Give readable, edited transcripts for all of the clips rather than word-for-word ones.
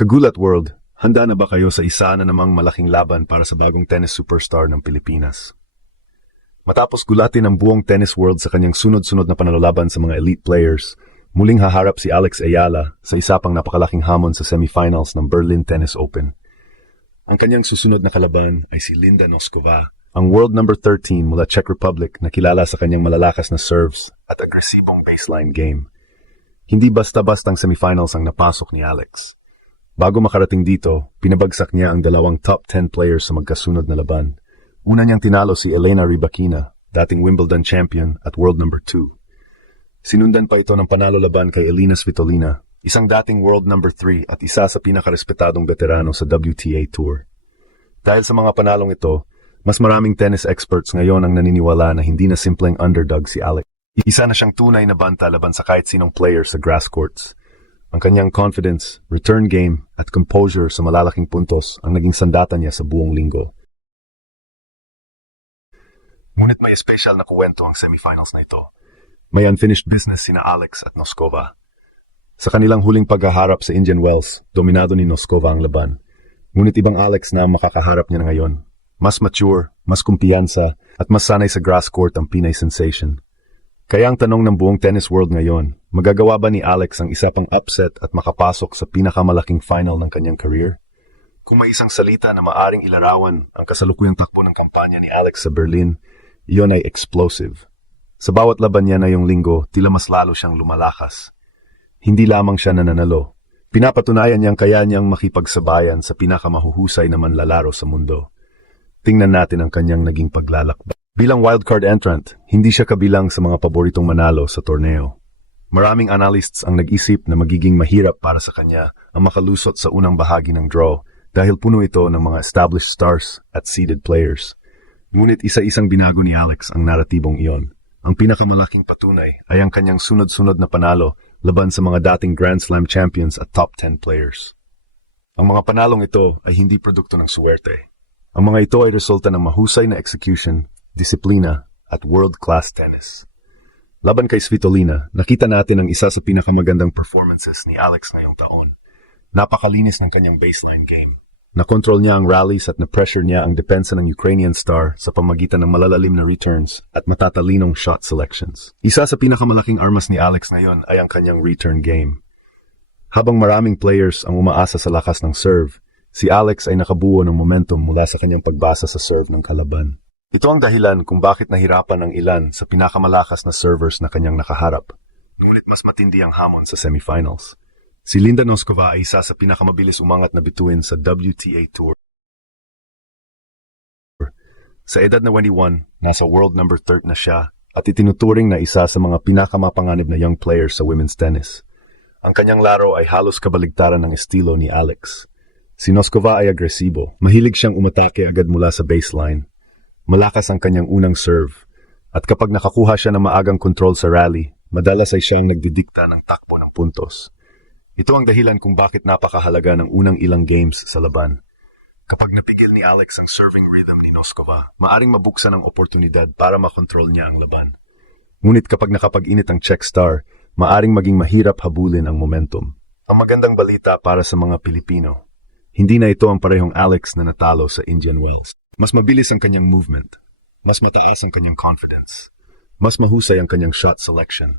Kagulat World, handa na ba kayo sa isa na namang malaking laban para sa bagong tennis superstar ng Pilipinas? Matapos gulatin ang buong tennis world sa kanyang sunod-sunod na panlalaban sa mga elite players, muling haharap si Alex Ayala sa isa pang napakalaking hamon sa semifinals ng Berlin Tennis Open. Ang kanyang susunod na kalaban ay si Linda Noskova, ang world number 13 mula Czech Republic na kilala sa kanyang malalakas na serves at agresibong baseline game. Hindi basta-bastang semifinals ang napasok ni Alex. Bago makarating dito, pinabagsak niya ang dalawang top 10 players sa magkasunod na laban. Una niyang tinalo si Elena Rybakina, dating Wimbledon champion at world number 2. Sinundan pa ito ng panalo laban kay Elina Svitolina, isang dating world number 3 at isa sa pinakarespetadong veterano sa WTA Tour. Dahil sa mga panalong ito, mas maraming tennis experts ngayon ang naniniwala na hindi na simpleng underdog si Alex. Isa na siyang tunay na banta laban sa kahit sinong player sa grass courts. Ang kanyang confidence, return game, at composure sa malalaking puntos ang naging sandata niya sa buong linggo. Ngunit may espesyal na kuwento ang semifinals na ito. May unfinished business sina Alex at Noskova. Sa kanilang huling paghaharap sa Indian Wells, dominado ni Noskova ang laban. Ngunit ibang Alex na makakaharap niya na ngayon. Mas mature, mas kumpiyansa, at mas sanay sa grass court ang Pinay sensation. Kaya ang tanong ng buong tennis world ngayon, magagawa ba ni Alex ang isa pang upset at makapasok sa pinakamalaking final ng kanyang career? Kung may isang salita na maaring ilarawan ang kasalukuyang takbo ng kampanya ni Alex sa Berlin, iyon ay explosive. Sa bawat laban niya na yung linggo, tila mas lalo siyang lumalakas. Hindi lamang siya nananalo. Pinapatunayan niyang kaya niyang makipagsabayan sa pinakamahuhusay na manlalaro sa mundo. Tingnan natin ang kanyang naging paglalakbay. Bilang wildcard entrant, hindi siya kabilang sa mga paboritong manalo sa torneo. Maraming analysts ang nag-isip na magiging mahirap para sa kanya ang makalusot sa unang bahagi ng draw dahil puno ito ng mga established stars at seeded players. Ngunit isa-isang binago ni Alex ang naratibong iyon. Ang pinakamalaking patunay ay ang kanyang sunod-sunod na panalo laban sa mga dating Grand Slam champions at top 10 players. Ang mga panalong ito ay hindi produkto ng suwerte. Ang mga ito ay resulta ng mahusay na execution, disiplina, at world-class tennis. Laban kay Svitolina, nakita natin ang isa sa pinakamagandang performances ni Alex ngayong taon. Napakalinis ng kanyang baseline game. Nakontrol niya ang rallies at na-pressure niya ang depensa ng Ukrainian star sa pamamagitan ng malalalim na returns at matatalinong shot selections. Isa sa pinakamalaking armas ni Alex ngayon ay ang kanyang return game. Habang maraming players ang umaasa sa lakas ng serve, si Alex ay nakabuo ng momentum mula sa kanyang pagbasa sa serve ng kalaban. Ito ang dahilan kung bakit nahirapan ang ilan sa pinakamalakas na servers na kanyang nakaharap. Ngunit mas matindi ang hamon sa semifinals. Si Linda Noskova ay isa sa pinakamabilis umangat na bituin sa WTA Tour. Sa edad na 21, nasa world number 30 na siya at itinuturing na isa sa mga pinakamapanganib na young players sa women's tennis. Ang kanyang laro ay halos kabaligtaran ng estilo ni Alex. Si Noskova ay agresibo. Mahilig siyang umatake agad mula sa baseline. Malakas ang kanyang unang serve, at kapag nakakuha siya ng maagang control sa rally, madalas ay siyang nagdidikta ng takbo ng puntos. Ito ang dahilan kung bakit napakahalaga ng unang ilang games sa laban. Kapag napigil ni Alex ang serving rhythm ni Noskova, maaring mabuksan ang oportunidad para makontrol niya ang laban. Ngunit kapag nakapag-init ang Czech star, maaring maging mahirap habulin ang momentum. Ang magandang balita para sa mga Pilipino, hindi na ito ang parehong Alex na natalo sa Indian Wells. Mas mabilis ang kanyang movement, mas mataas ang kanyang confidence, mas mahusay ang kanyang shot selection,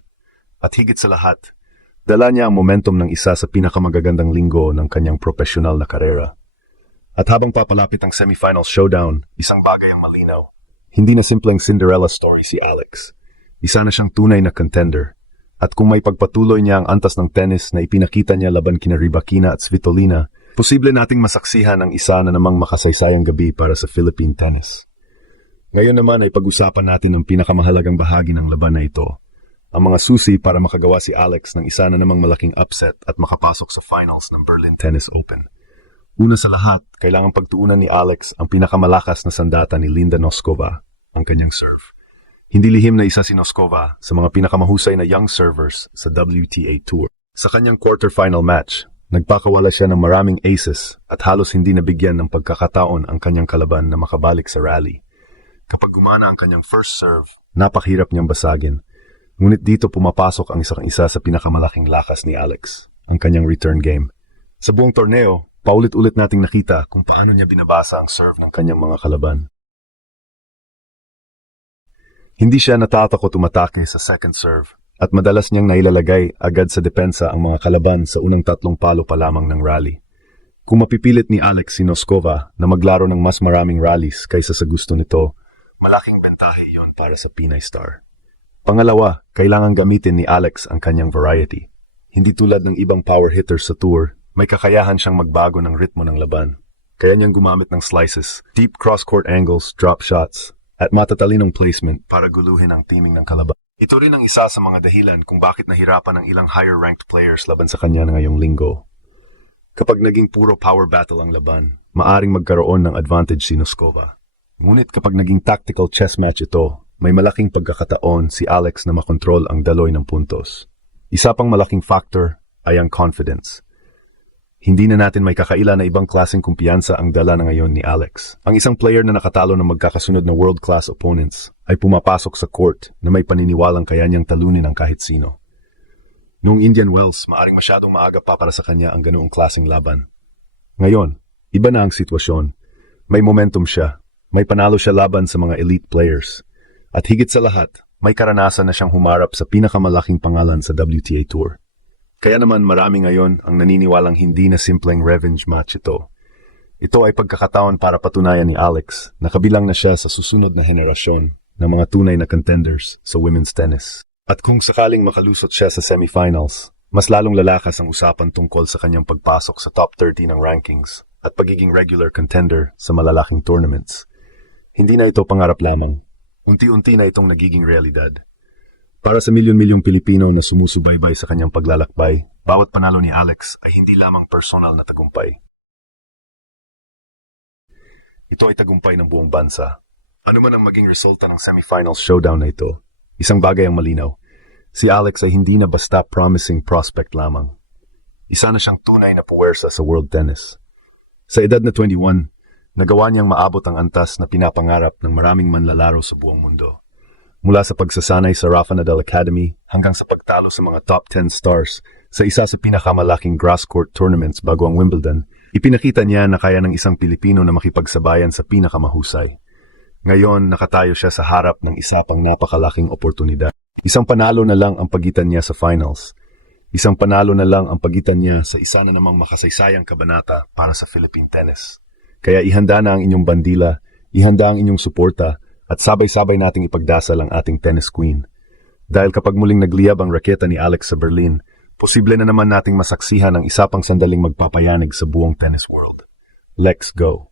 at higit sa lahat, dala niya ang momentum ng isa sa pinakamagagandang linggo ng kanyang profesional na karera. At habang papalapit ang semifinal showdown, isang bagay ang malinaw. Hindi na simpleng Cinderella story si Alex. Isa na siyang tunay na contender. At kung may pagpatuloy niya ang antas ng tennis na ipinakita niya laban kina Rybakina at Svitolina, posible nating masaksihan ang isa na namang makasaysayang gabi para sa Philippine tennis. Ngayon naman ay pag-usapan natin ang pinakamahalagang bahagi ng laban na ito. Ang mga susi para makagawa si Alex ng isa na namang malaking upset at makapasok sa finals ng Berlin Tennis Open. Una sa lahat, kailangang pagtuunan ni Alex ang pinakamalakas na sandata ni Linda Noskova, ang kanyang serve. Hindi lihim na isa si Noskova sa mga pinakamahusay na young servers sa WTA Tour. Sa kanyang quarterfinal match, nagpakawala siya ng maraming aces at halos hindi nabigyan ng pagkakataon ang kanyang kalaban na makabalik sa rally. Kapag gumana ang kanyang first serve, napakahirap niyang basagin. Ngunit dito pumapasok ang isa sa pinakamalaking lakas ni Alex, ang kanyang return game. Sa buong torneo, paulit-ulit nating nakita kung paano niya binabasa ang serve ng kanyang mga kalaban. Hindi siya natatakot umatake sa second serve at madalas niyang nailalagay agad sa depensa ang mga kalaban sa unang 3 palo pa lamang ng rally. Kung mapipilit ni Alex si Noskova na maglaro ng mas maraming rallies kaysa sa gusto nito, malaking bentahe yon para sa Pinay Star. Pangalawa, kailangan gamitin ni Alex ang kanyang variety. Hindi tulad ng ibang power hitters sa tour, may kakayahan siyang magbago ng ritmo ng laban. Kaya niyang gumamit ng slices, deep cross-court angles, drop shots, at matatalinong placement para guluhin ang teaming ng kalaban. Ito rin ang isa sa mga dahilan kung bakit nahirapan ang ilang higher-ranked players laban sa kanya ngayong linggo. Kapag naging puro power battle ang laban, maaring magkaroon ng advantage si Noskova. Ngunit kapag naging tactical chess match ito, may malaking pagkakataon si Alex na makontrol ang daloy ng puntos. Isa pang malaking factor ay ang confidence. Hindi na natin may kakaila na ibang klaseng kumpiyansa ang dala na ngayon ni Alex. Ang isang player na nakatalo ng magkakasunod na world-class opponents ay pumapasok sa court na may paniniwalang kaya niyang talunin ang kahit sino. Noong Indian Wells, maaring masyadong maaga pa para sa kanya ang ganoong klaseng laban. Ngayon, iba na ang sitwasyon. May momentum siya. May panalo siya laban sa mga elite players. At higit sa lahat, may karanasan na siyang humarap sa pinakamalaking pangalan sa WTA Tour. Kaya naman marami ngayon ang naniniwalang hindi na simpleng revenge match ito. Ito ay pagkakataon para patunayan ni Alex na kabilang na siya sa susunod na henerasyon ng mga tunay na contenders sa women's tennis. At kung sakaling makalusot siya sa semifinals, mas lalong lalakas ang usapan tungkol sa kanyang pagpasok sa top 30 ng rankings at pagiging regular contender sa malalaking tournaments. Hindi na ito pangarap lamang. Unti-unti na itong nagiging realidad. Para sa milyon-milyong Pilipino na sumusubaybay sa kanyang paglalakbay, bawat panalo ni Alex ay hindi lamang personal na tagumpay. Ito ay tagumpay ng buong bansa. Ano man ang maging resulta ng semifinals showdown na ito, isang bagay ang malinaw. Si Alex ay hindi na basta promising prospect lamang. Isa na siyang tunay na puwersa sa world tennis. Sa edad na 21, nagawa niyang maabot ang antas na pinapangarap ng maraming manlalaro sa buong mundo. Mula sa pagsasanay sa Rafa Nadal Academy hanggang sa pagtalo sa mga top 10 stars sa isa sa pinakamalaking grass court tournaments bago ang Wimbledon, ipinakita niya na kaya ng isang Pilipino na makipagsabayan sa pinakamahusay. Ngayon, nakatayo siya sa harap ng isa pang napakalaking oportunidad. Isang panalo na lang ang pagitan niya sa finals. Isang panalo na lang ang pagitan niya sa isa na namang makasaysayang kabanata para sa Philippine tennis. Kaya ihanda na ang inyong bandila, ihanda ang inyong suporta, at sabay-sabay nating ipagdasal ang ating tennis queen. Dahil kapag muling nagliyab ang raketa ni Alex sa Berlin, posible na naman nating masaksihan ang isa pang sandaling magpapayanig sa buong tennis world. Let's go!